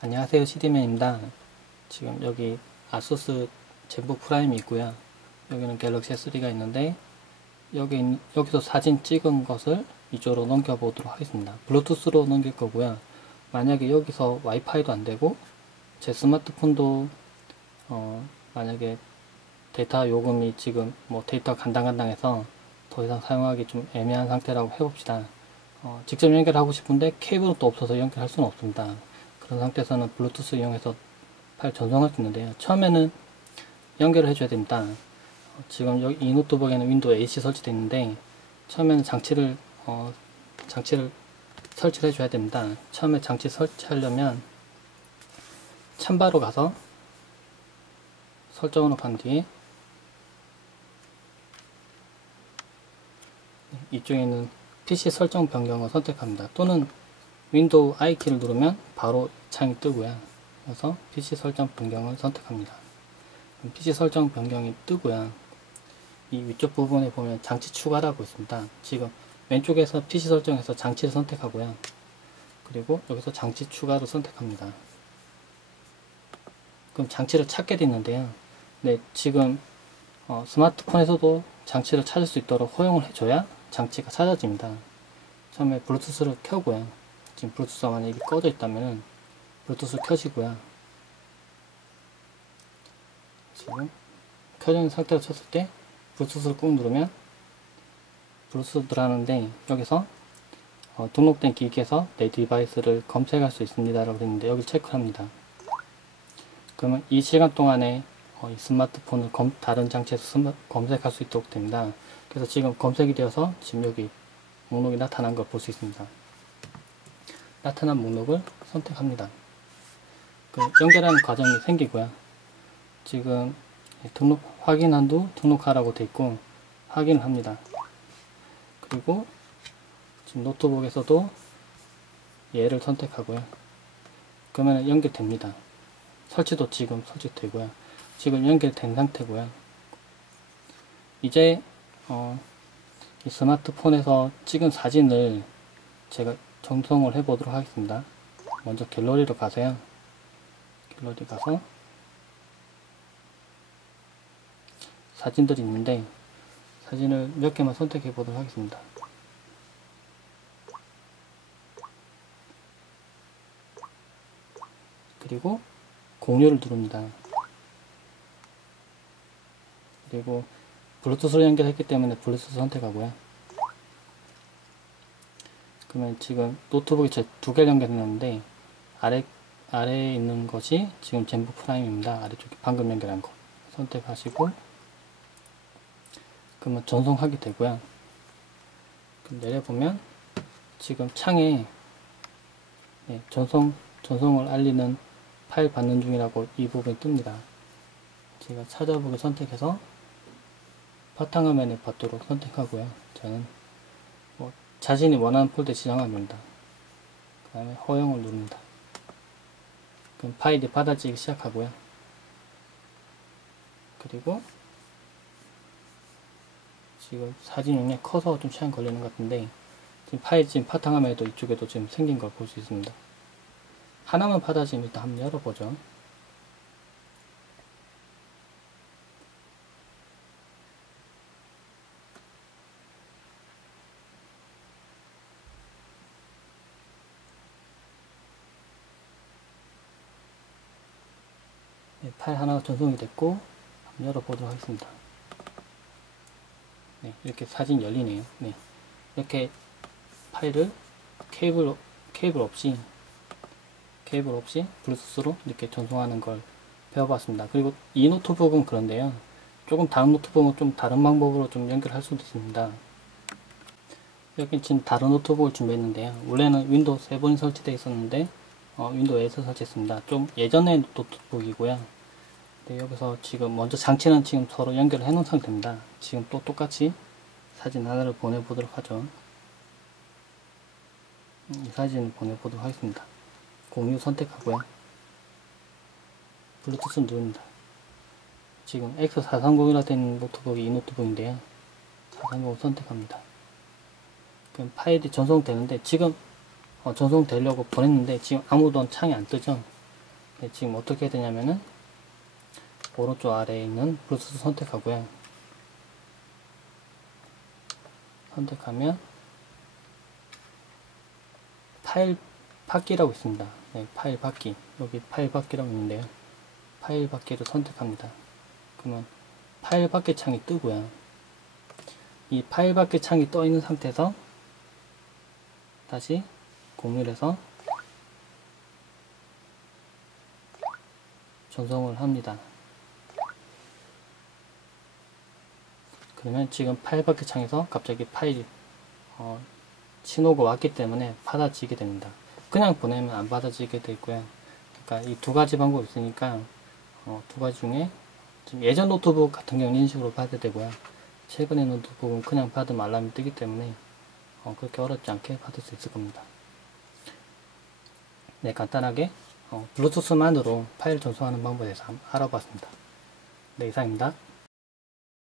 안녕하세요 CD맨입니다. 지금 여기 아수스 젠북 프라임이 있고요. 여기는 갤럭시 S3가 있는데 여기 여기서 사진 찍은 것을 이쪽으로 넘겨 보도록 하겠습니다. 블루투스로 넘길 거고요. 만약에 여기서 와이파이도 안되고 제 스마트폰도 어 만약에 데이터 요금이 지금 뭐 데이터 간당간당해서 더 이상 사용하기 좀 애매한 상태라고 해봅시다. 어, 직접 연결하고 싶은데 케이블은 또 없어서 연결할 수는 없습니다 그런 상태에서는 블루투스 이용해서 파일 전송할 수 있는데요. 처음에는 연결을 해줘야 됩니다. 어, 지금 여기 이 노트북에는 윈도우 8이 설치되어 있는데 처음에는 장치를 어, 장치를 설치를 해줘야 됩니다. 처음에 장치 설치하려면 참바로 가서 설정으로 간 뒤에 이쪽에 있는 PC 설정 변경을 선택합니다. 또는 윈도우 I키를 누르면 바로 창이 뜨고요. 그래서 PC 설정 변경을 선택합니다. PC 설정 변경이 뜨고요. 이 위쪽 부분에 보면 장치 추가라고 있습니다. 지금 왼쪽에서 PC 설정에서 장치를 선택하고요. 그리고 여기서 장치 추가를 선택합니다. 그럼 장치를 찾게 됐는데요. 네, 지금 어, 스마트폰에서도 장치를 찾을 수 있도록 허용을 해줘야 장치가 찾아집니다. 처음에 블루투스를 켜고요. 지금 블루투스가 만약에 꺼져 있다면 블루투스 켜지고요. 지금 있는 상태로 쳤을 때 블루투스를 꾹 누르면 블루투스 들어가는데 여기서 어, 등록된 기기에서 내 디바이스를 검색할 수 있습니다 라고 되는데 여기 체크합니다. 그러면 이 시간 동안에 어, 이 스마트폰을 검, 다른 장치에서 스마, 검색할 수 있도록 됩니다. 그래서 지금 검색이 되어서 지금 여기 목록이 나타난 걸 볼 수 있습니다. 나타난 목록을 선택합니다. 그 연결하는 과정이 생기고요. 지금 등록 확인한 후 등록하라고 되어 있고 확인을 합니다. 그리고 지금 노트북에서도 얘를 선택하고요. 그러면 연결됩니다. 설치도 지금 설치되고요. 지금 연결된 상태고요. 이제 어, 이 스마트폰에서 찍은 사진을 제가 전송을 해 보도록 하겠습니다. 먼저 갤러리로 가세요. 갤러리 가서 사진들이 있는데 사진을 몇 개만 선택해 보도록 하겠습니다. 그리고 공유를 누릅니다. 그리고 블루투스로 연결했기 때문에 블루투스 선택하고요. 그러면 지금 노트북이 제 두 개를 연결했는데 아래 아래에 있는 것이 지금 젠부 프라임입니다. 아래쪽에 방금 연결한 거 선택하시고 그러면 전송하게 되고요. 내려보면 지금 창에 네, 전송 전송을 알리는 파일 받는 중이라고 이 부분이 뜹니다. 제가 찾아보기 선택해서 바탕화면에 받도록 선택하고요. 저는 뭐 자신이 원하는 폴더 지정합니다. 그 다음에 허용을 누릅니다. 그럼 파일이 받아지기 시작하고요. 그리고 지금 사진 용량 커서 좀 시간 걸리는 것 같은데 지금 파일 지금 바탕화면에도 이쪽에도 지금 생긴 걸 볼 수 있습니다. 하나만 받아지면 일단 한번 열어보죠. 네, 파일 하나가 전송이 됐고 한번 열어보도록 하겠습니다. 네, 이렇게 사진 열리네요. 네, 이렇게 파일을 케이블 케이블 없이 케이블 없이 블루투스로 이렇게 전송하는 걸 배워봤습니다. 그리고 이 노트북은 그런데요. 조금 다른 노트북은 좀 다른 방법으로 좀 연결할 수도 있습니다. 여기 지금 다른 노트북을 준비했는데요. 원래는 윈도우 7이 설치되어 있었는데 어, 윈도우 에서 설치했습니다. 좀 예전의 노트북이고요. 네, 여기서 지금 먼저 장치는 지금 서로 연결을 해 놓은 상태입니다. 지금 또 똑같이 사진 하나를 보내보도록 하죠. 음, 이 사진을 보내보도록 하겠습니다. 공유 선택하고요. 블루투스 누릅니다. 지금 X430이라 된 노트북이 이 노트북인데요. 430 선택합니다. 그럼 파일이 전송되는데 지금 어, 전송되려고 보냈는데 지금 아무도 창이 안 뜨죠 네, 지금 어떻게 되냐면은 오른쪽 아래에 있는 블루투스 선택하고요. 선택하면 파일 받기라고 있습니다. 네, 파일 받기. 여기 파일 받기라고 있는데요. 파일 받기를 선택합니다. 그러면 파일 받기 창이 뜨고요. 이 파일 받기 창이 떠 있는 상태에서 다시 공유해서 전송을 합니다. 그러면 지금 파일 받기 창에서 갑자기 파일이 어, 신호가 왔기 때문에 받아지게 됩니다. 그냥 보내면 안 받아지게 되고요. 그러니까 이 두 가지 방법이 있으니까 어, 두 가지 중에 좀 예전 노트북 같은 경우는 인식으로 받아야 되고요. 최근의 노트북은 그냥 받으면 알람이 뜨기 때문에 어, 그렇게 어렵지 않게 받을 수 있을 겁니다. 네, 간단하게 어, 블루투스만으로 파일 전송하는 방법에 대해서 알아봤습니다. 네, 이상입니다.